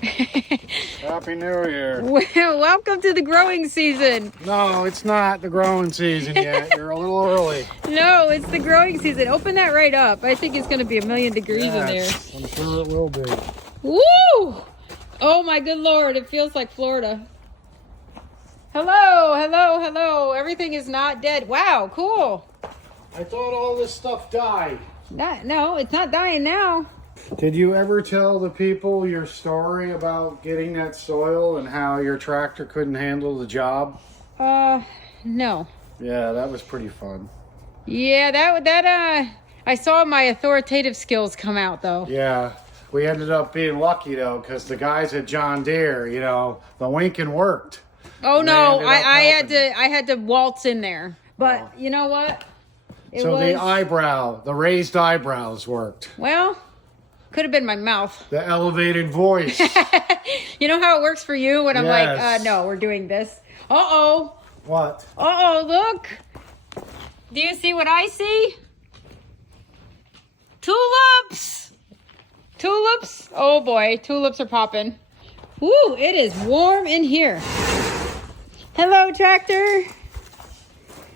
Happy New Year. Well, welcome to the growing season. No, it's not the growing season yet. You're a little early. No, it's the growing season. Open that right up. I think it's going to be 1,000,000 degrees in there. I'm sure it will be. Woo! Oh my good Lord, it feels like Florida. Hello, hello, hello. Everything is not dead. Wow, cool. I thought all this stuff died. No, it's not dying now. Did you ever tell the people your story about getting that soil and how your tractor couldn't handle the job? No. Yeah, that was pretty fun. Yeah, that I saw my authoritative skills come out though. Yeah, we ended up being lucky though, because the guys at John Deere, you know, the winking worked. Oh no, I helping. had to waltz in there. But you know what? The raised eyebrows worked. Well, could have been my mouth. The elevated voice. You know how it works for you when I'm Yes. like, no, we're doing this. Uh-oh. What? Uh-oh, look. Do you see what I see? Tulips. Tulips. Oh boy, tulips are popping. Woo, it is warm in here. Hello, tractor.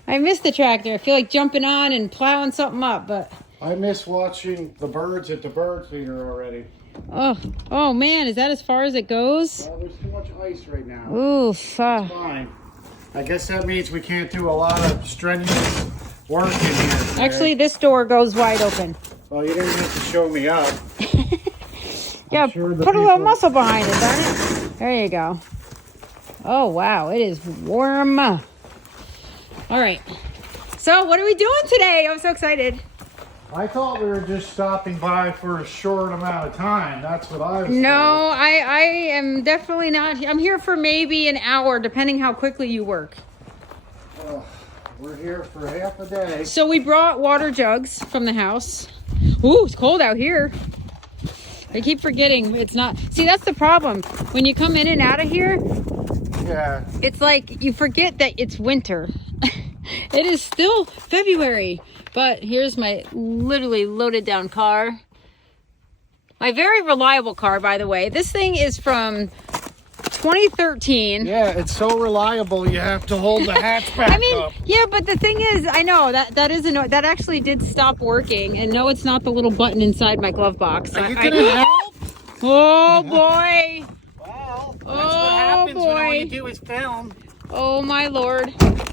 I miss the tractor. I feel like jumping on and plowing something up, but... I miss watching the birds at the bird feeder already. Oh man, is that as far as it goes? Well, there's too much ice right now. Oof. Fine. I guess that means we can't do a lot of strenuous work in here today. Actually, this door goes wide open. Well, you didn't have to show me up. Yeah, sure put a little muscle behind it, darn it. There you go. Oh, wow, it is warm. All right. So, what are we doing today? I'm so excited. I thought we were just stopping by for a short amount of time. That's what I was No, told. I am definitely not. I'm here for maybe an hour, depending how quickly you work. We're here for half a day. So, we brought water jugs from the house. Ooh, it's cold out here. I keep forgetting it's not. See, that's the problem. When you come in and out of here, Yeah. it's like you forget that it's winter. It is still February, but here's my literally loaded down car. My very reliable car, by the way. This thing is from 2013. Yeah, it's so reliable you have to hold the hatchback I mean, up. yeah, but the thing is, I know that is annoying. That actually did stop working, and no, it's not the little button inside my glove box. Are you gonna help? Oh boy! Well, that's Oh, what happens when all boy. you do is film. Oh my Lord!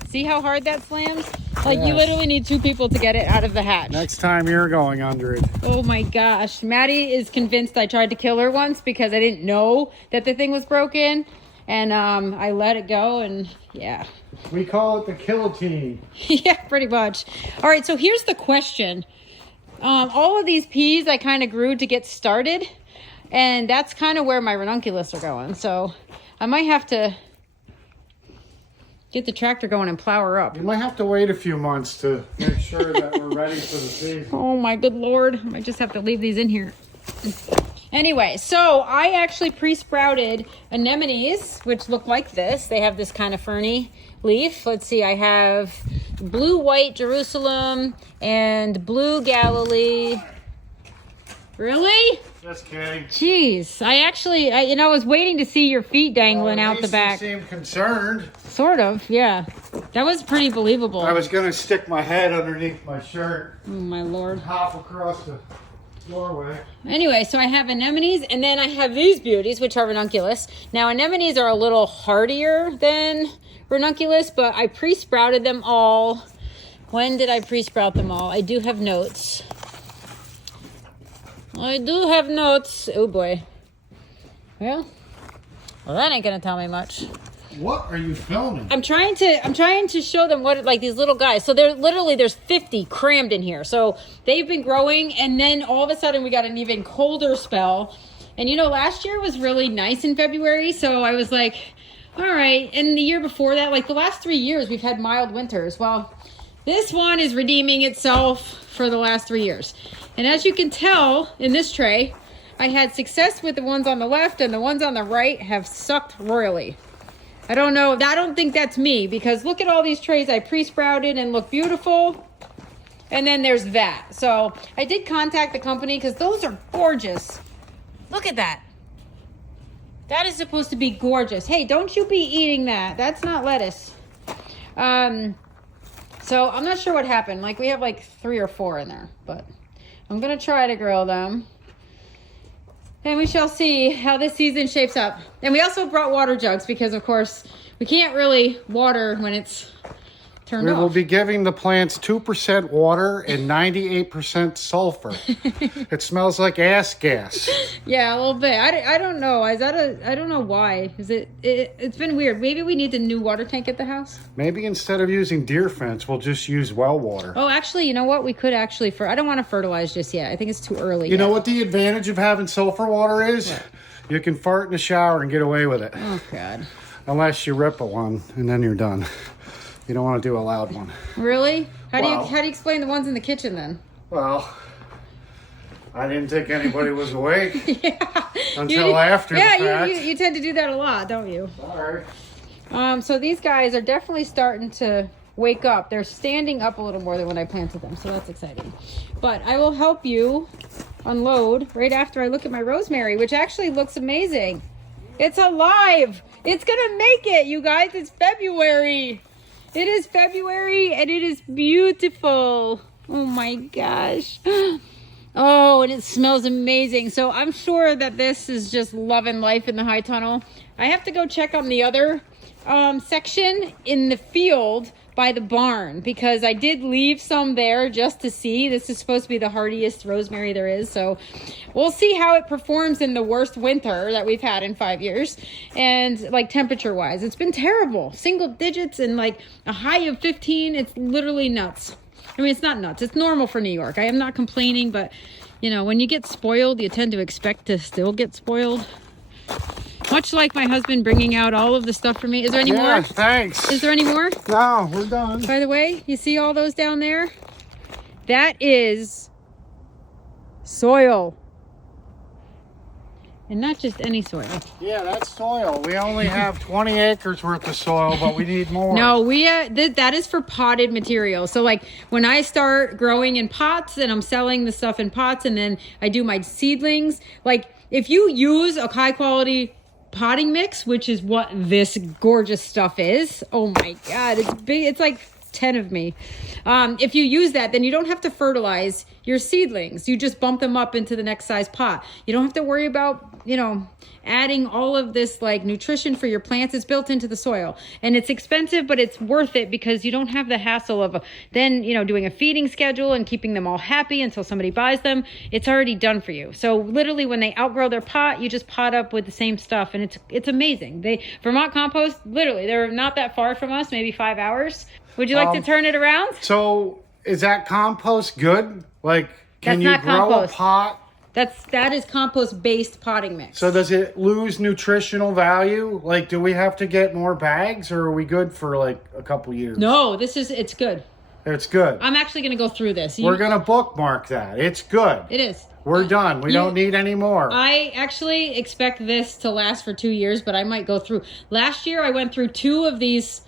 See how hard that slams? Like you Yes. literally need two people to get it out of the hatch. Next time you're going under it. Oh my gosh. Maddie is convinced I tried to kill her once because I didn't know that the thing was broken. And I let it go and yeah. We call it the guillotine. Yeah, pretty much. All right, so here's the question. All of these peas I kind of grew to get started. And that's kind of where my ranunculus are going. So I might have to get the tractor going and plow her up. You might have to wait a few months to make sure that we're ready for the season. Oh my good Lord. I might just have to leave these in here. Anyway, so I actually pre-sprouted anemones, which look like this. They have this kind of ferny leaf. Let's see, I have blue-white Jerusalem and blue Galilee. Really? Just kidding. Jeez, I was waiting to see your feet dangling out the back. You seem concerned. Sort of, yeah. That was pretty believable. I was going to stick my head underneath my shirt, Oh my Lord. hop across the doorway. Anyway, so I have anemones, and then I have these beauties, which are ranunculus. Now, anemones are a little hardier than ranunculus, but I pre-sprouted them all. When did I pre-sprout them all? I do have notes. Oh boy. Well, that ain't gonna tell me much. What are you filming? I'm trying to show them what, like, these little guys. So there's 50 crammed in here. So they've been growing, and then all of a sudden we got an even colder spell. And you know, last year was really nice in February, so I was like, all right. And the year before that, like the last 3 years, we've had mild winters. Well, this one is redeeming itself for the last 3 years. And as you can tell in this tray, I had success with the ones on the left, and the ones on the right have sucked royally. I don't know. I don't think that's me, because look at all these trays I pre-sprouted and look beautiful. And then there's that. So I did contact the company because those are gorgeous. Look at that. That is supposed to be gorgeous. Hey, don't you be eating that. That's not lettuce. So I'm not sure what happened. Like we have like 3 or 4 in there, but I'm going to try to grill them. And we shall see how this season shapes up. And we also brought water jugs because, of course, we can't really water when it's turned off. We will be giving the plants 2% water and 98% sulfur. It smells like ass gas. Yeah, a little bit. I don't know. I don't know why. It's been weird. Maybe we need the new water tank at the house. Maybe instead of using deer fence, we'll just use well water. Oh, actually, you know what? We could actually, I don't want to fertilize just yet. I think it's too early. You know what the advantage of having sulfur water is? What? You can fart in the shower and get away with it. Oh, God. Unless you rip a one, and then you're done. You don't want to do a loud one. Really? How do Well, you explain the ones in the kitchen then? Well, I didn't think anybody was awake Yeah. until after the fact. Yeah, you tend to do that a lot, don't you? Sorry. So these guys are definitely starting to wake up. They're standing up a little more than when I planted them, so that's exciting. But I will help you unload right after I look at my rosemary, which actually looks amazing. It's alive. It's gonna make it, you guys. It's February. It is February and it is beautiful. Oh my gosh. Oh, and it smells amazing. So I'm sure that this is just loving life in the high tunnel. I have to go check on the other section in the field by the barn because I did leave some there just to see. This is supposed to be the hardiest rosemary there is. So we'll see how it performs in the worst winter that we've had in 5 years. And like temperature wise, it's been terrible. Single digits and like a high of 15. It's literally nuts. I mean, it's not nuts. It's normal for New York. I am not complaining, but you know, when you get spoiled, you tend to expect to still get spoiled. Much like my husband bringing out all of the stuff for me. Is there any more? Thanks. Is there any more? No, we're done. By the way, you see all those down there? That is soil. And not just any soil. Yeah, that's soil. We only have 20 acres worth of soil, but we need more. No, that is for potted material. So like when I start growing in pots and I'm selling the stuff in pots and then I do my seedlings, like if you use a high quality potting mix, which is what this gorgeous stuff is. Oh my God, it's big. It's like 10 of me. If you use that, then you don't have to fertilize your seedlings. You just bump them up into the next size pot. You don't have to worry about, you know, adding all of this like nutrition for your plants. It's built into the soil and it's expensive, but it's worth it because you don't have the hassle of then, you know, doing a feeding schedule and keeping them all happy until somebody buys them. It's already done for you. So literally when they outgrow their pot, you just pot up with the same stuff and it's amazing. Vermont Compost, literally, they're not that far from us, maybe 5 hours. Would you like to turn it around? So is that compost good? Like, can That's you not grow compost. a pot? That is compost-based potting mix. So does it lose nutritional value? Like, do we have to get more bags or are we good for like a couple years? No, it's good. It's good. I'm actually going to go through this. We're going to bookmark that. It's good. It is. We're done. We don't need any more. I actually expect this to last for 2 years, but I might go through. Last year, I went through 2 of these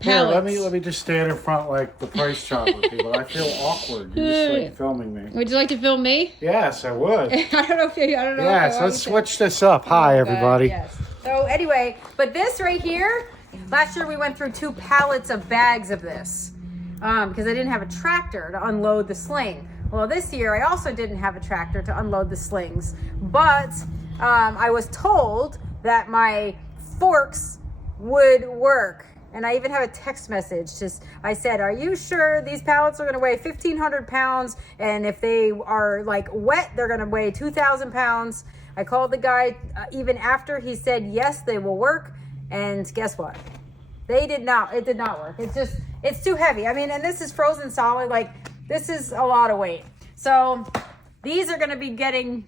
pallets. Here, let me just stand in front like the price chopper people. I feel awkward. You're just like filming me. Would you like to film me? Yes, I would. I don't know. Yes, let's switch this up. Hi, everybody. Yes. So anyway, but this right here, last year we went through 2 pallets of bags of this because I didn't have a tractor to unload the sling. Well, this year I also didn't have a tractor to unload the slings, but I was told that my forks would work. And I even have a text message. I said, are you sure these pallets are going to weigh 1,500 pounds? And if they are like wet, they're going to weigh 2,000 pounds. I called the guy even after he said, yes, they will work. And guess what? It did not work. It's too heavy. I mean, and this is frozen solid. Like, this is a lot of weight. So these are going to be getting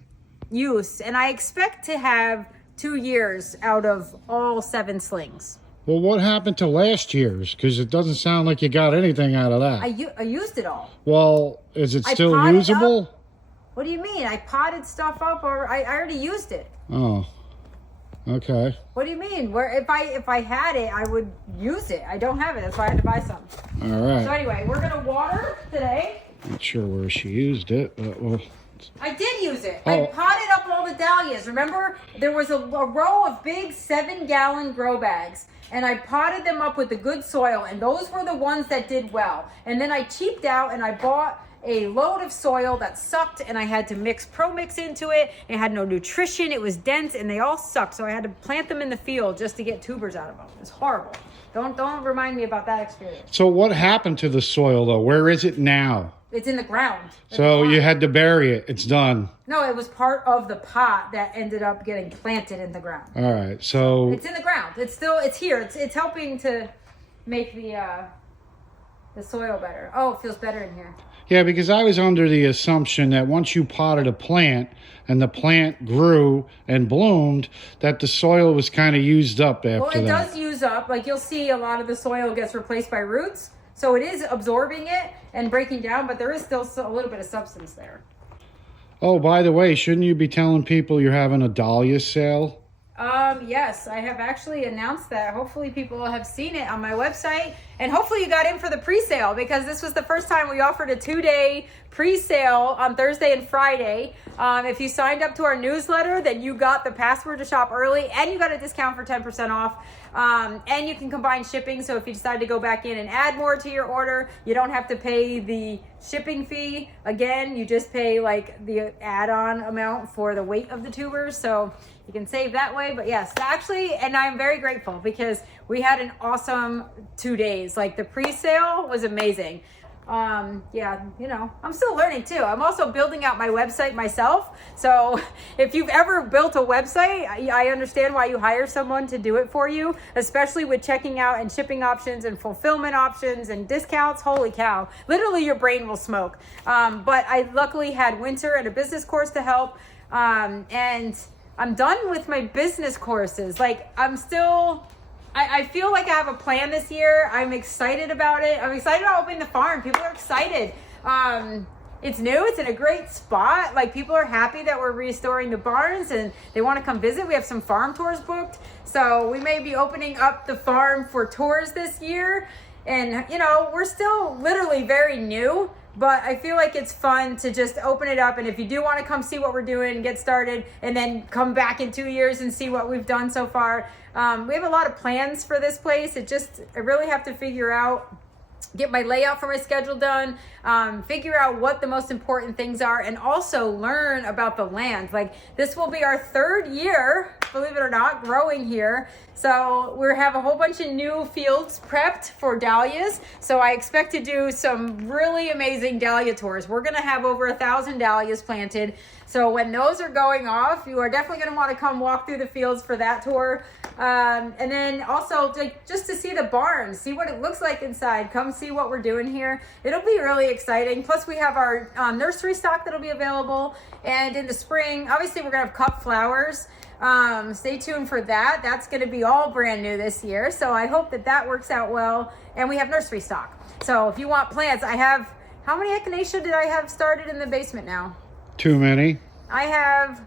used. And I expect to have 2 years out of all 7 slings. Well, what happened to last year's? Because it doesn't sound like you got anything out of that. I used it all. Well, is it still potted usable? Up. What do you mean? I potted stuff up, or I already used it. Oh, okay. What do you mean? Where if I had it, I would use it. I don't have it. That's why I had to buy some. All right. So anyway, we're gonna water today. Not sure where she used it, but well. I did use it. Oh. I potted up all the dahlias. dahlias. Remember, there was a row of big 7-gallon grow bags. And I potted them up with the good soil. And those were the ones that did well. And then I cheaped out and I bought a load of soil that sucked, and I had to mix Pro Mix into it. It had no nutrition. It was dense, and they all sucked. So I had to plant them in the field just to get tubers out of them. It's horrible. Don't remind me about that experience. So what happened to the soil, though? Where is it now? It's in the ground. So you had to bury it. It's done. No, it was part of the pot that ended up getting planted in the ground. All right. So it's in the ground. It's here. It's helping to make the soil better. Oh, it feels better in here. yeah, because I was under the assumption that once you potted a plant and the plant grew and bloomed, that the soil was kind of used up after that. Well, it does use up. Like you'll see a lot of the soil gets replaced by roots. So it is absorbing it and breaking down, but there is still a little bit of substance there. Oh, by the way, shouldn't you be telling people you're having a dahlia sale? Yes, I have actually announced that. Hopefully people have seen it on my website, and hopefully you got in for the pre-sale, because this was the first time we offered a 2-day pre-sale on Thursday and Friday. If you signed up to our newsletter, then you got the password to shop early, and you got a discount for 10% off. And you can combine shipping, so if you decide to go back in and add more to your order, you don't have to pay the shipping fee again. You just pay like the add-on amount for the weight of the tubers, so you can save that way. But yes, actually, and I'm very grateful because we had an awesome 2 days. Like the pre-sale was amazing. Yeah, you know, I'm still learning too. I'm also building out my website myself. So if you've ever built a website, I understand why you hire someone to do it for you, especially with checking out and shipping options and fulfillment options and discounts. Holy cow. Literally your brain will smoke. But I luckily had Winter and a business course to help. And I'm done with my business courses. Like I feel like I have a plan this year. I'm excited about it. I'm excited about opening the farm. People are excited. It's new. It's in a great spot. Like people are happy that we're restoring the barns and they want to come visit. We have some farm tours booked. So we may be opening up the farm for tours this year. And, you know, we're still literally very new. But I feel like it's fun to just open it up. And if you do want to come see what we're doing and get started and then come back in 2 years and see what we've done so far. We have a lot of plans for this place. I really have to figure out, get my layout for my schedule done, figure out what the most important things are, and also learn about the land. Like this will be our 3rd year, believe it or not, growing here. So we have a whole bunch of new fields prepped for dahlias. So I expect to do some really amazing dahlia tours. We're going to have over 1,000 dahlias planted. So when those are going off, you are definitely going to want to come walk through the fields for that tour. And then also just to see the barn, see what it looks like inside. Come see what we're doing here. It'll be really exciting. Plus we have our nursery stock that'll be available. And in the spring, obviously we're going to have cut flowers. Stay tuned for that. That's going to be all brand new this year. So I hope that works out well. And we have nursery stock. So if you want plants, I have, how many echinacea did I have started in the basement now? Too many. I have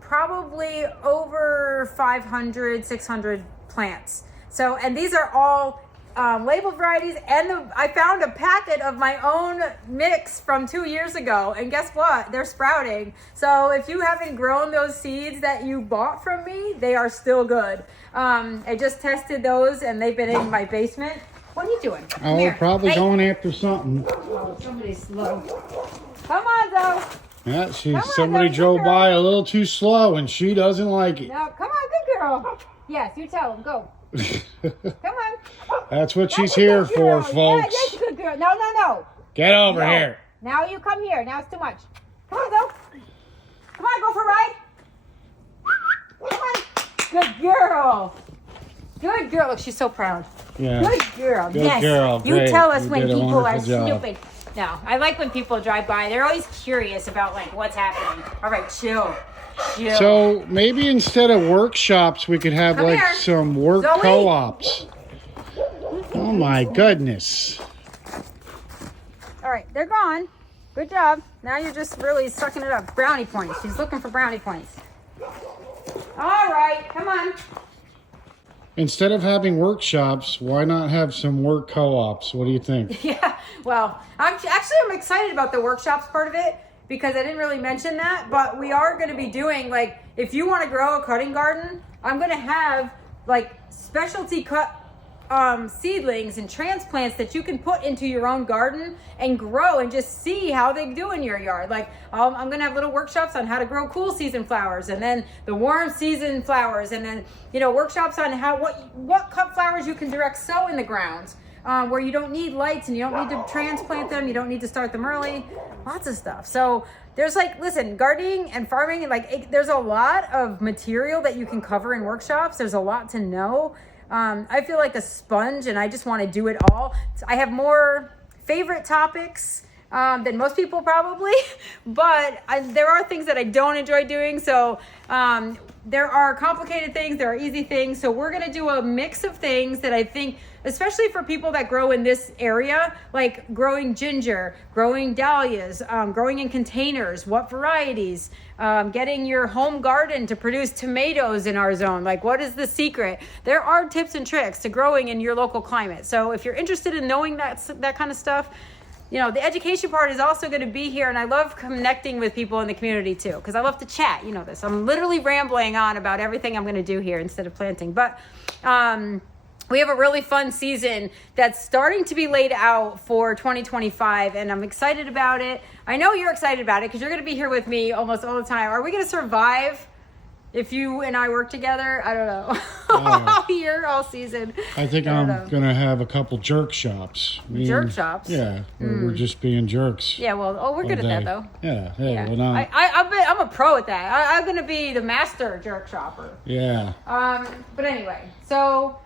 probably over 500, 600 plants. So, and these are all labeled varieties. And I found a packet of my own mix from 2 years ago. And guess what? They're sprouting. So if you haven't grown those seeds that you bought from me, they are still good. I just tested those and they've been in my basement. What are you doing? Oh, we're probably going after something. Oh, somebody's slow. Come on, Zoe. Yeah, somebody drove by a little too slow and she doesn't like it. No, come on, good girl. Yes, you tell him, go. Come on. That's what she's here for, folks. Yeah, yes, good girl. No. Get over here. Now you come here. Now it's too much. Come on, go. Come on, go for a ride. Come on. Good girl. Good girl. Look, she's so proud. Yeah. Good girl. Good yes. girl. You Great. tell us You when did a people are wonderful job. stupid. No, I like when people drive by. They're always curious about like what's happening. All right, chill. So maybe instead of workshops, we could have Come like here. some work Zoe. co-ops. Oh my goodness. All right, they're gone. Good job. Now you're just really sucking it up. Brownie points. She's looking for brownie points. All right, come on. Instead of having workshops, why not have some work co-ops? What do you think? Yeah, well, I'm excited about the workshops part of it. because I didn't really mention that, but we are going to be doing, like, if you want to grow a cutting garden, I'm going to have like specialty cut seedlings and transplants that you can put into your own garden and grow and just see how they do in your yard. Like I'm gonna have little workshops on how to grow cool season flowers, and then the warm season flowers, and then workshops on how what cut flowers you can direct sow in the ground, where you don't need lights and you don't need to transplant them, you don't need to start them early, lots of stuff. So there's listen, gardening and farming, there's a lot of material that you can cover in workshops. There's a lot to know. I feel like a sponge, and I just want to do it all. I have more favorite topics than most people probably, but there are things that I don't enjoy doing. So there are complicated things, there are easy things. So we're going to do a mix of things that I think, especially for people that grow in this area, like growing ginger, growing dahlias, growing in containers, what varieties, getting your home garden to produce tomatoes in our zone. Like, what is the secret? There are tips and tricks to growing in your local climate. So if you're interested in knowing that kind of stuff, the education part is also going to be here, and I love connecting with people in the community too, because I love to chat. You know this. I'm literally rambling on about everything I'm going to do here instead of planting. But we have a really fun season that's starting to be laid out for 2025, and I'm excited about it. I know you're excited about it because you're going to be here with me almost all the time. Are we going to survive if you and I work together? I don't know. All year, all season. I think I'm going to have a couple jerk shops. Jerk shops? Yeah, we're just being jerks. Yeah, well, we're good at that, though. Yeah. Yeah. Well, I'm a pro at that. I'm going to be the master jerk shopper. Yeah. But anyway, so...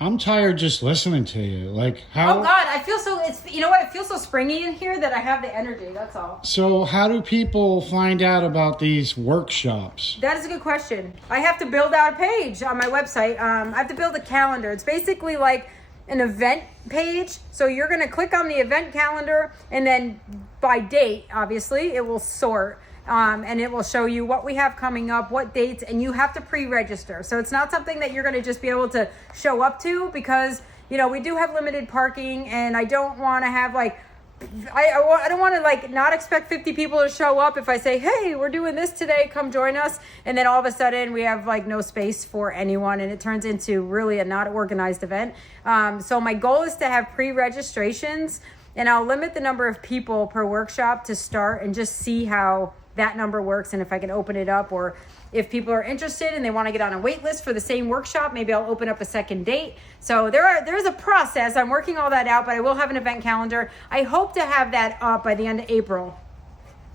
I'm tired just listening to you. Like how? Oh God, I feel so. You know what? I feel so springy in here that I have the energy. That's all. So how do people find out about these workshops? That is a good question. I have to build out a page on my website. I have to build a calendar. It's basically like an event page. So you're going to click on the event calendar, and then by date, obviously, it will sort. And it will show you what we have coming up, what dates, and you have to pre-register. So it's not something that you're going to just be able to show up to, because, we do have limited parking, and I don't want to have I don't want to not expect 50 people to show up if I say, hey, we're doing this today, come join us. And then all of a sudden we have no space for anyone, and it turns into really a not organized event. So my goal is to have pre-registrations, and I'll limit the number of people per workshop to start and just see how that number works, and if I can open it up, or if people are interested and they want to get on a wait list for the same workshop, maybe I'll open up a second date. So there's a process. I'm working all that out, but I will have an event calendar. I hope to have that up by the end of April.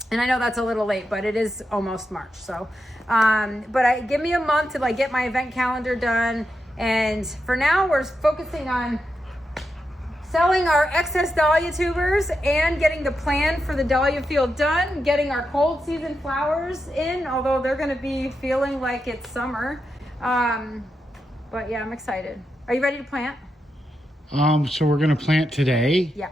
And I know that's a little late, but it is almost March. So, give me a month to get my event calendar done. And for now, we're focusing on selling our excess dahlia tubers and getting the plan for the dahlia field done, getting our cold season flowers in, although they're going to be feeling like it's summer. But yeah, I'm excited. Are you ready to plant? So we're going to plant today? Yeah.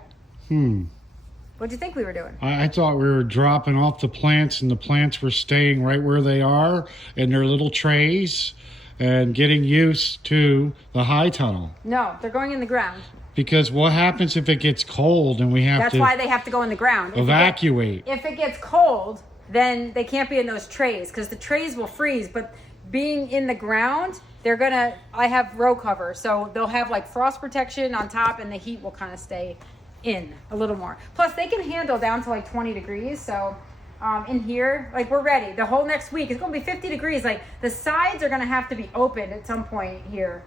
What do you think we were doing? I thought we were dropping off the plants, and the plants were staying right where they are in their little trays and getting used to the high tunnel. No, they're going in the ground. Because what happens if it gets cold and we have That's why they have to go in the ground. Evacuate. If it gets cold, then they can't be in those trays, because the trays will freeze. But being in the ground, I have row cover. So they'll have frost protection on top, and the heat will kind of stay in a little more. Plus, they can handle down to 20 degrees. So in here, we're ready. The whole next week is going to be 50 degrees. The sides are going to have to be opened at some point here,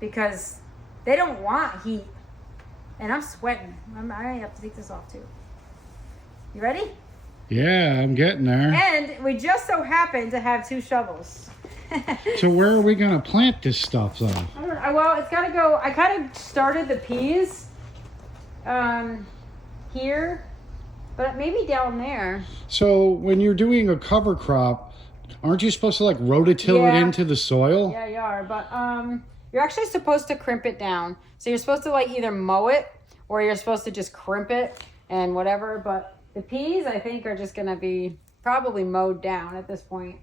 because they don't want heat. And I'm sweating. I have to take this off too. You ready? Yeah, I'm getting there. And we just so happen to have 2 shovels. So where are we going to plant this stuff, though? I don't know. Well, it's got to go. I kind of started the peas here, but maybe down there. So when you're doing a cover crop, aren't you supposed to rototill it into the soil? Yeah, you are. But you're actually supposed to crimp it down. So you're supposed to either mow it, or you're supposed to just crimp it and whatever. But the peas, I think, are just going to be probably mowed down at this point.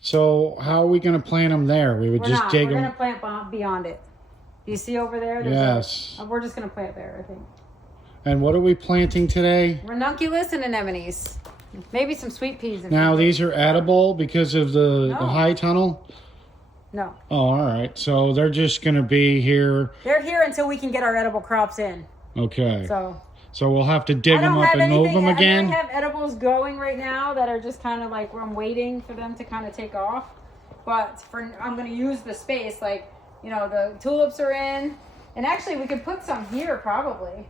So how are we going to plant them there? We would just dig them. We're going to plant beyond it. Do you see over there? Yes. We're just going to plant there, I think. And what are we planting today? Ranunculus and Anemones. Maybe some sweet peas. Now these are edible because of the high tunnel? No. Oh, all right. So they're just going to be here. They're here until we can get our edible crops in. Okay. So we'll have to dig them up and move them again? I have edibles going right now that are just kind of like where I'm waiting for them to kind of take off. But I'm going to use the space. Like, you know, the tulips are in. And actually, we could put some here probably.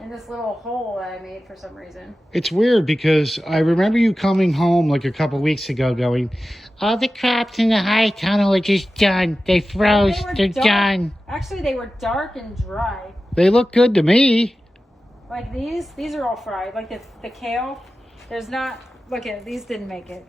In this little hole that I made for some reason. It's weird because I remember you coming home like a couple weeks ago going, all the crops in the high tunnel are just done. They froze. They're done. Actually, they were dark and dry. They look good to me. Like these are all fried. Like the kale, there's not, look at it, these didn't make it.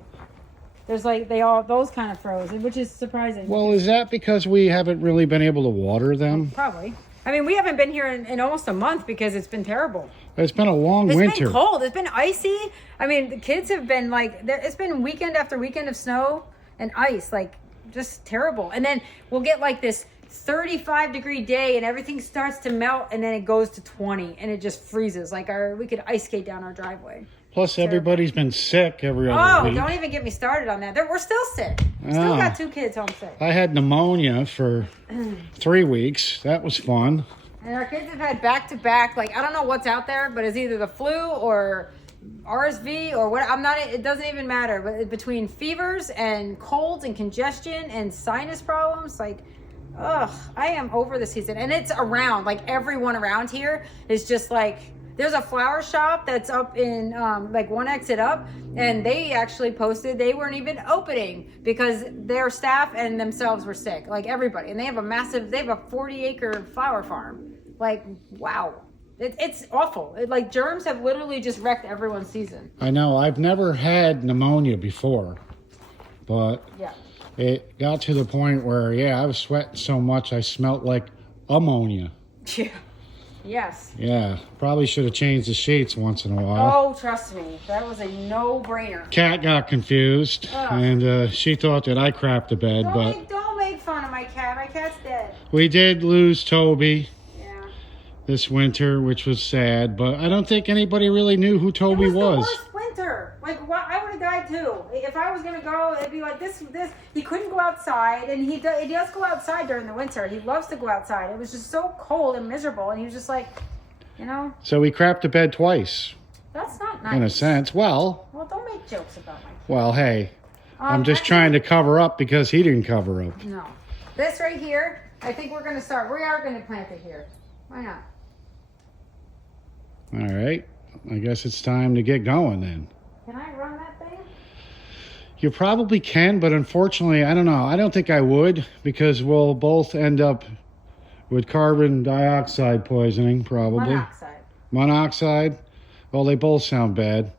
There's like, those kind of froze, which is surprising. Well, is that because we haven't really been able to water them? Probably. I mean, we haven't been here in almost a month because it's been terrible. It's been a long winter. It's been cold. It's been icy. I mean, the kids have been like, it's been weekend after weekend of snow and ice, like just terrible. And then we'll get like this 35-degree day and everything starts to melt and then it goes to 20 and it just freezes. Like we could ice skate down our driveway. Plus, everybody's been sick every other week. Oh, don't even get me started on that. We're still sick. Still got 2 kids home sick. I had pneumonia for 3 weeks. That was fun. And our kids have had back-to-back, like, I don't know what's out there, but it's either the flu or RSV or what. It doesn't even matter. But between fevers and colds and congestion and sinus problems, like, ugh, I am over the season. And it's around, like, everyone around here is just like, there's a flower shop that's up in like one exit up, and they actually posted they weren't even opening because their staff and themselves were sick, like everybody. And they have a 40-acre flower farm. Like, wow. It's awful. Like, germs have literally just wrecked everyone's season. I know. I've never had pneumonia before, but yeah, it got to the point where, I was sweating so much I smelled like ammonia. Yeah. Yes. Yeah, probably should have changed the sheets once in a while. Oh, trust me. That was a no-brainer. Cat got confused, and she thought that I crapped the bed, Don't make fun of my cat. My cat's dead. We did lose Toby. Yeah. This winter, which was sad, but I don't think anybody really knew who Toby was. It was the worst winter. Like, I would have died too. If I was going to go, it'd be like this. He couldn't go outside, and he does go outside during the winter. He loves to go outside. It was just so cold and miserable, and he was just like, you know. So we crapped the bed twice. That's not nice. In a sense. Well, don't make jokes about my cat. Well, hey, I'm just trying to cover up because he didn't cover up. No. This right here, I think we're going to start. We are going to plant it here. Why not? All right. I guess it's time to get going then. Can I run that thing? You probably can, but unfortunately, I don't know. I don't think I would because we'll both end up with carbon dioxide poisoning, probably. Monoxide? Well, they both sound bad.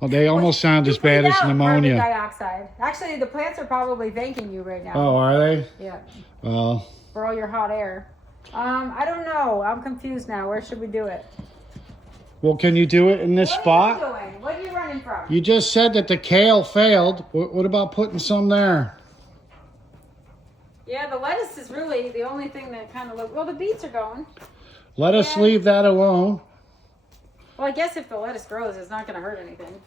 Well, they almost sound as bad as pneumonia. Carbon dioxide. Actually, the plants are probably thanking you right now. Oh, are they? Yeah. Well. For all your hot air. I don't know. I'm confused now. Where should we do it? Well, can you do it in this spot? What are you doing? What are you running from? You just said that the kale failed. What about putting some there? Yeah, the lettuce is really the only thing that kind of looks... Well, the beets are going. Let us leave that alone. Well, I guess if the lettuce grows, it's not going to hurt anything.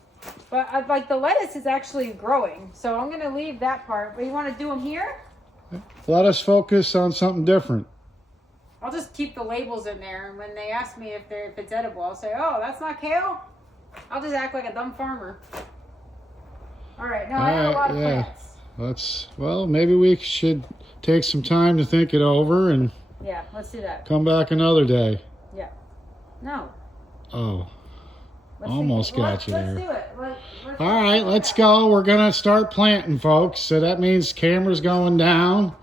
But like the lettuce is actually growing, so I'm going to leave that part. But you want to do them here? Let us focus on something different. I'll just keep the labels in there, and when they ask me if it's edible, I'll say, "Oh, that's not kale." I'll just act like a dumb farmer. All right, now I have a lot of plants. Well, maybe we should take some time to think it over and let's do that. Come back another day. Yeah. No. Oh. Almost got you there. Let's do it. All right, let's go. We're going to start planting, folks. So that means camera's going down,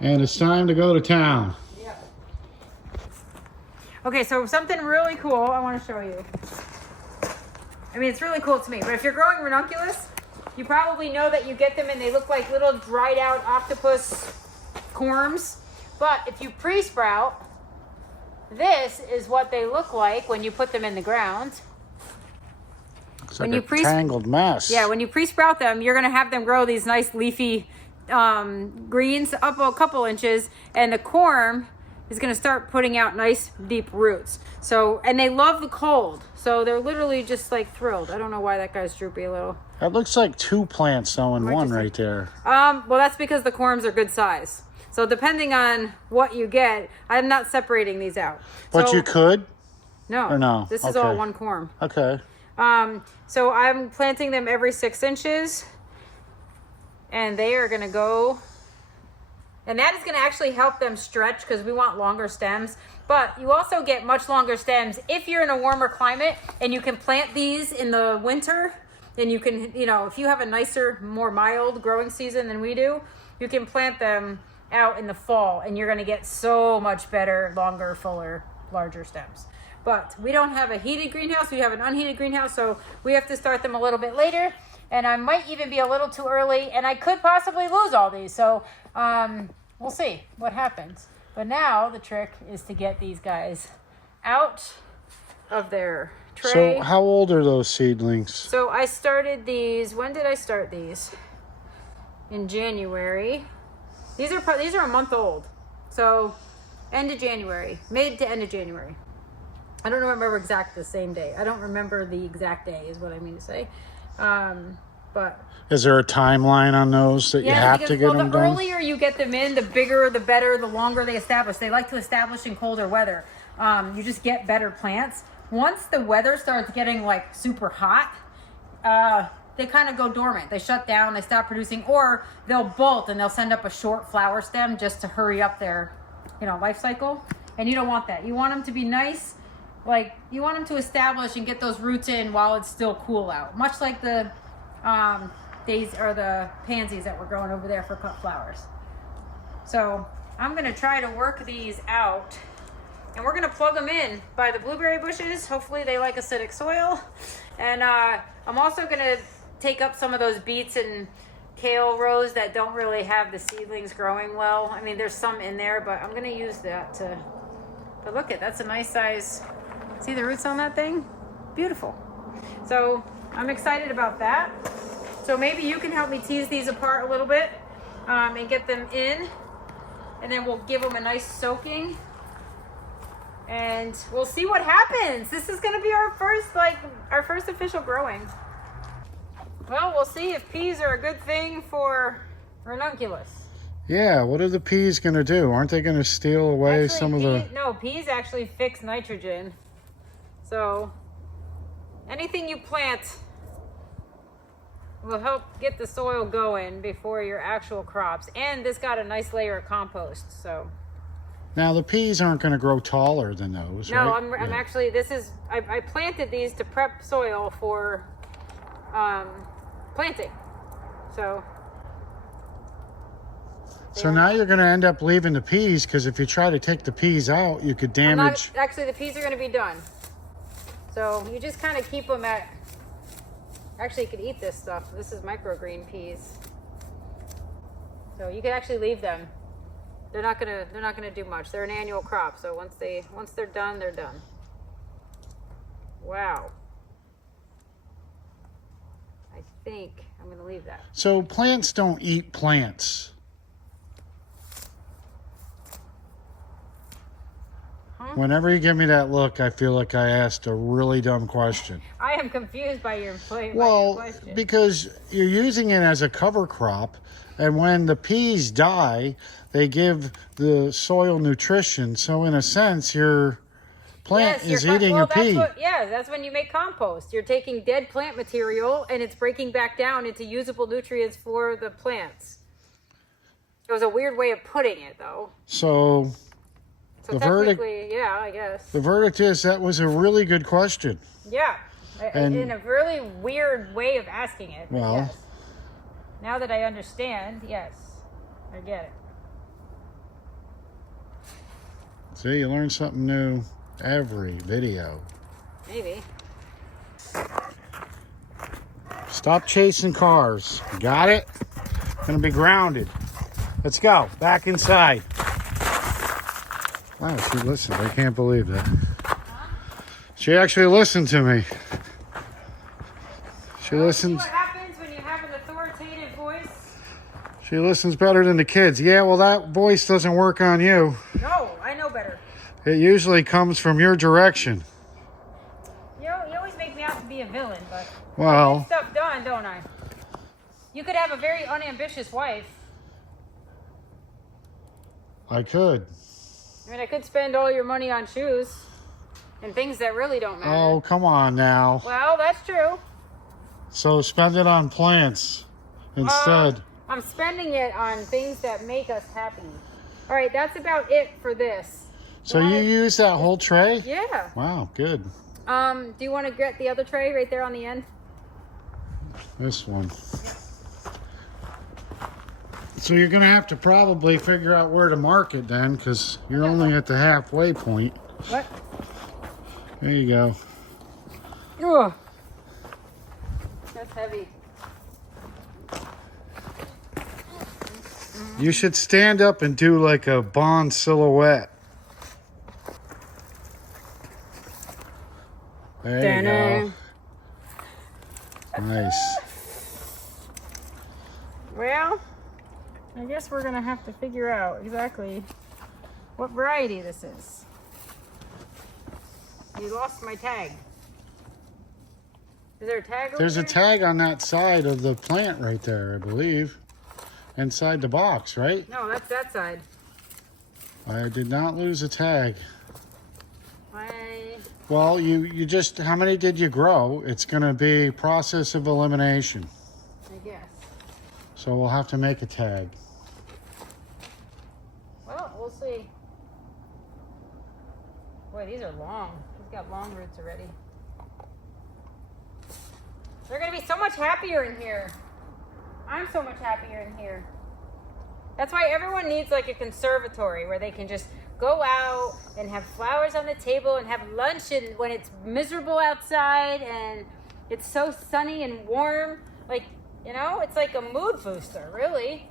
and it's time to go to town. Okay, so something really cool I want to show you. I mean, it's really cool to me, but if you're growing ranunculus, you probably know that you get them and they look like little dried out octopus corms. But if you pre-sprout, this is what they look like when you put them in the ground. It's like a tangled mess. Yeah, when you pre-sprout them, you're going to have them grow these nice leafy greens up a couple inches, and the corm is going to start putting out nice deep roots. So, and they love the cold. So they're literally just like thrilled. I don't know why that guy's droopy a little. That looks like 2 plants though in one right there. Well, that's because the corms are good size. So depending on what you get, I'm not separating these out. But so, you could? No. Or no? This is all one corm. Okay. So I'm planting them every 6 inches. And they are going to go... And that is going to actually help them stretch because we want longer stems. But you also get much longer stems if you're in a warmer climate and you can plant these in the winter. Then you can, you know, if you have a nicer, more mild growing season than we do, you can plant them out in the fall and you're going to get so much better, longer, fuller, larger stems. But we don't have a heated greenhouse. We have an unheated greenhouse. So we have to start them a little bit later. And I might even be a little too early. And I could possibly lose all these. So, we'll see what happens. But now the trick is to get these guys out of their tray. So how old are those seedlings? So I started these. When did I start these? In January. These are a month old. So end of January, mid to end of January. I don't remember exactly the same day. I don't remember the exact day is what I mean to say. But is there a timeline on those that you have to get them done? The earlier you get them in, the bigger, the better, the longer they establish. They like to establish in colder weather. You just get better plants. Once the weather starts getting like super hot, they kind of go dormant. They shut down, they stop producing, or they'll bolt and they'll send up a short flower stem just to hurry up their, life cycle. And you don't want that. You want them to be nice. Like you want them to establish and get those roots in while it's still cool out. Much like the days or the pansies that we're growing over there for cut flowers. So I'm gonna try to work these out, and we're gonna plug them in by the blueberry bushes. Hopefully they like acidic soil. And I'm also gonna take up some of those beets and kale rows that don't really have the seedlings growing well. I mean, there's some in there, but I'm gonna use that to. But look at that's a nice size. See the roots on that thing? Beautiful. So I'm excited about that. So maybe you can help me tease these apart a little bit and get them in. And then we'll give them a nice soaking. And we'll see what happens. This is going to be our first official growing. Well, we'll see if peas are a good thing for ranunculus. Yeah, what are the peas going to do? Aren't they going to steal away some of the... No, peas actually fix nitrogen. So anything you plant will help get the soil going before your actual crops. And this got a nice layer of compost, so. Now the peas aren't going to grow taller than those, no, right? I'm actually, I planted these to prep soil for planting. So now you're going to end up leaving the peas, because if you try to take the peas out, you could damage... Actually, the peas are going to be done. So you just kind of keep them at... Actually, you could eat this stuff. This is microgreen peas. So you could actually leave them. They're not gonna do much. They're an annual crop. So once they're done, they're done. Wow. I think I'm gonna leave that. So plants don't eat plants. Whenever you give me that look, I feel like I asked a really dumb question. I am confused by your question. Well, because you're using it as a cover crop, and when the peas die, they give the soil nutrition. So in a sense, your plant is eating a pea. That's when you make compost. You're taking dead plant material and it's breaking back down into usable nutrients for the plants. It was a weird way of putting it, though. So the verdict, yeah, I guess. The verdict is that was a really good question. Yeah, in a really weird way of asking it. Well, yes. Now that I understand, yes, I get it. See, you learn something new every video. Maybe. Stop chasing cars. Got it? Gonna be grounded. Let's go. Back inside. Wow, she listened. I can't believe that. She actually listened to me. She listens. See what happens when you have an authoritative voice? She listens better than the kids. Yeah, well, that voice doesn't work on you. No, I know know better. It usually comes from your direction. You always make me out to be a villain, but I Well, get stuff done, don't I? You could have a very unambitious wife. I could. I mean, I could spend all your money on shoes and things that really don't matter. Oh, come on now. Well, that's true. So spend it on plants instead. I'm spending it on things that make us happy. All right, that's about it for this. So you use that whole tray? Yeah. Wow, good. Do you want to get the other tray right there on the end? This one. So you're going to have to probably figure out where to mark it then, because you're only at the halfway point. What? There you go. Ugh. That's heavy. You should stand up and do like a Bond silhouette. There you go. Nice. Well, I guess we're gonna have to figure out exactly what variety this is. You lost my tag. Is there a tag over There's there? a tag on that side of the plant right there, I believe. Inside the box, right? No, that's that side. I did not lose a tag. I... Well, you just, how many did you grow? It's going to be process of elimination. I guess. So we'll have to make a tag. Well, we'll see. Boy, these are long. He's got long roots already. They're going to be so much happier in here. I'm so much happier in here. That's why everyone needs like a conservatory where they can just go out and have flowers on the table and have lunch and when it's miserable outside and it's so sunny and warm. Like, you know, it's like a mood booster, really.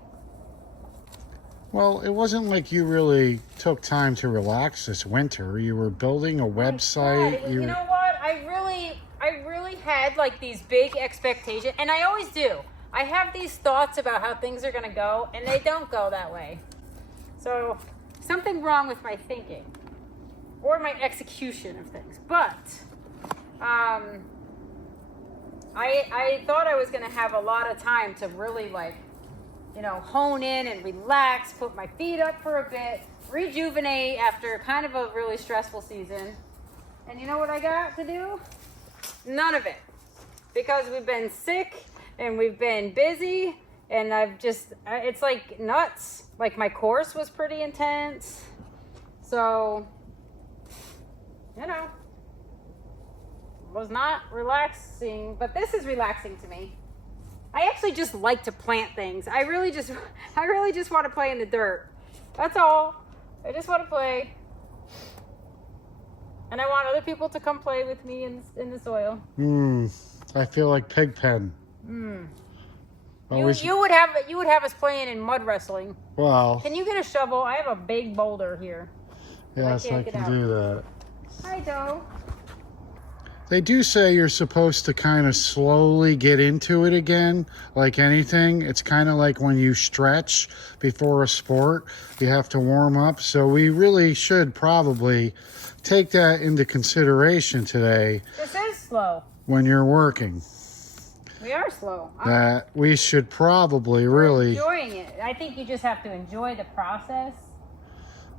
Well, it wasn't like you really took time to relax this winter. You were building a website. God, you know what? I really had like these big expectations, and I always do. I have these thoughts about how things are going to go, and they don't go that way. So, something wrong with my thinking or my execution of things. But I thought I was going to have a lot of time to really like, you know, hone in and relax, put my feet up for a bit, rejuvenate after kind of a really stressful season. And you know what I got to do? None of it. Because we've been sick and we've been busy and I've just, it's like nuts. Like my course was pretty intense. So, you know, was not relaxing, but this is relaxing to me. I actually just like to plant things. I really just want to play in the dirt. That's all. I just want to play. And I want other people to come play with me in the soil. I feel like Pigpen. You would have us playing in mud wrestling. Well. Can you get a shovel? I have a big boulder here. Yes, I can do that. Hi, Doe. They do say you're supposed to kind of slowly get into it again, like anything. It's kind of like when you stretch before a sport, you have to warm up. So we really should probably take that into consideration today. This is slow. When you're working. We are slow. That we should probably really... enjoying it. I think you just have to enjoy the process.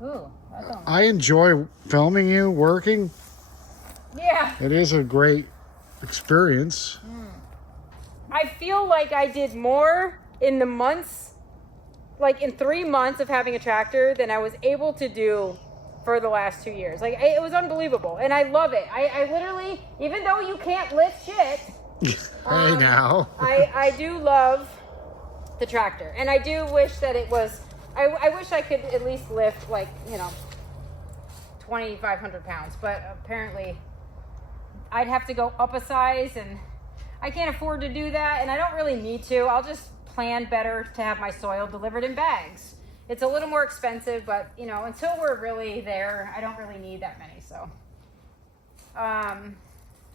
Ooh, that's all. I enjoy filming you working. Yeah. It is a great experience. I feel like I did more in the months, like in 3 months of having a tractor than I was able to do for the last 2 years. Like it was unbelievable and I love it. I literally, even though you can't lift shit, Hey now. I do love the tractor and I do wish that it was, I wish I could at least lift like, you know, 2,500 pounds, but apparently I'd have to go up a size and I can't afford to do that and I don't really need to. I'll just plan better to have my soil delivered in bags. It's a little more expensive, but you know, until we're really there, I don't really need that many. So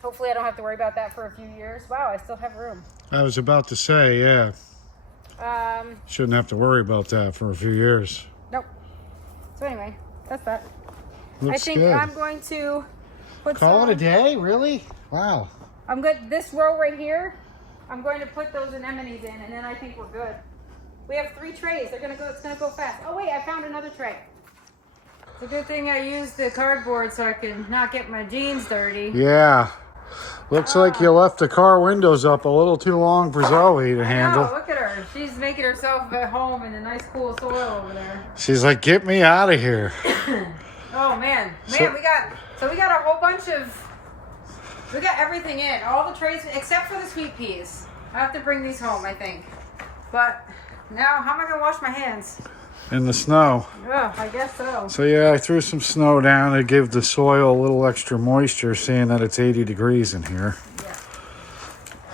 hopefully I don't have to worry about that for a few years. Wow, I still have room. I was about to say, yeah. Shouldn't have to worry about that for a few years. Nope. So anyway, that's that. Looks I think good. I'm going to put Call it a day? Really? Wow. I'm good. This row right here, I'm going to put those anemones in, and then I think we're good. We have 3 trays. They're gonna go. It's gonna go fast. Oh wait, I found another tray. It's a good thing I used the cardboard so I can not get my jeans dirty. Yeah. Looks like you left the car windows up a little too long for Zoe to handle. Look at her. She's making herself at home in the nice cool soil over there. She's like, get me out of here. Oh man. We got a whole bunch of, we got everything in. All the trays except for the sweet peas. I have to bring these home, I think. But now, how am I gonna wash my hands? In the snow. Oh, I guess so. So yeah, I threw some snow down to give the soil a little extra moisture, seeing that it's 80 degrees in here. Yeah.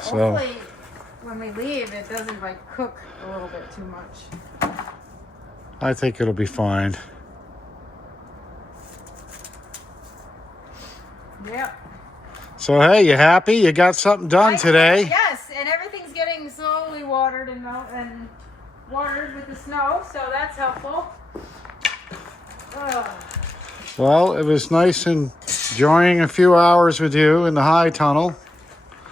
So hopefully when we leave it doesn't like cook a little bit too much. I think it'll be fine. Yep. So hey, you happy? You got something done today? Yes, and everything's getting slowly watered and watered with the snow, so that's helpful. Ugh. Well, it was nice enjoying a few hours with you in the high tunnel.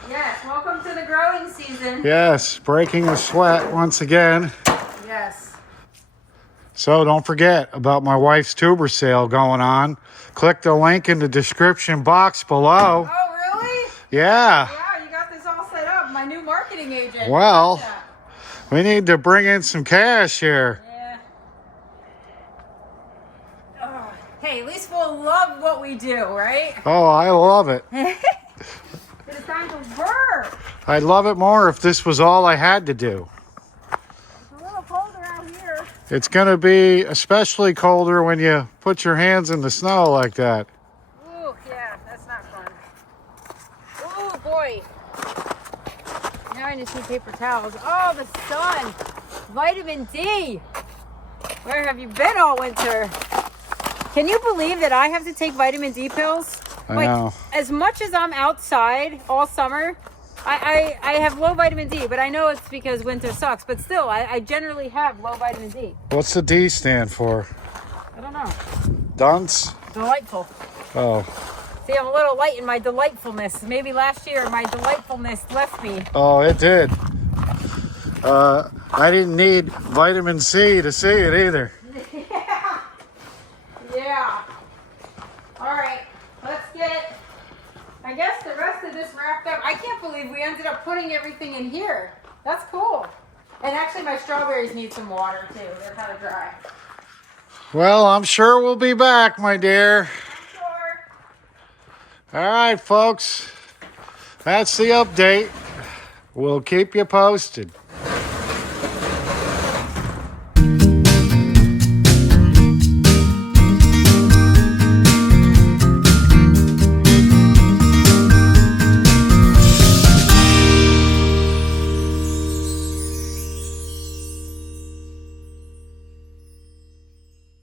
Yes, welcome to the growing season. Yes, breaking the sweat once again. Yes. So don't forget about my wife's tuber sale going on. Click the link in the description box below. Oh, really? Yeah. Wow, you got this all set up. My new marketing agent. Well, we need to bring in some cash here. Yeah. Oh, hey, at least we'll love what we do, right? Oh, I love it. It's time to work. I'd love it more if this was all I had to do. It's a little colder out here. It's going to be especially colder when you put your hands in the snow like that. Ooh, yeah, that's not fun. Ooh, boy. Now I just need paper towels. Oh, the sun. Vitamin D. Where have you been all winter? Can you believe that I have to take vitamin D pills? I know. As much as I'm outside all summer, I have low vitamin D, but I know it's because winter sucks. But still, I generally have low vitamin D. What's the D stand for? I don't know. Dunce? Delightful. Oh. See, I'm a little light in my delightfulness. Maybe last year my delightfulness left me. Oh, it did. I didn't need vitamin C to see it either. Yeah. Yeah. All right. Let's get, I guess, the rest of this wrapped up. I can't believe we ended up putting everything in here. That's cool. And actually, my strawberries need some water, too. They're kind of dry. Well, I'm sure we'll be back, my dear. I'm sure. All right, folks. That's the update. We'll keep you posted.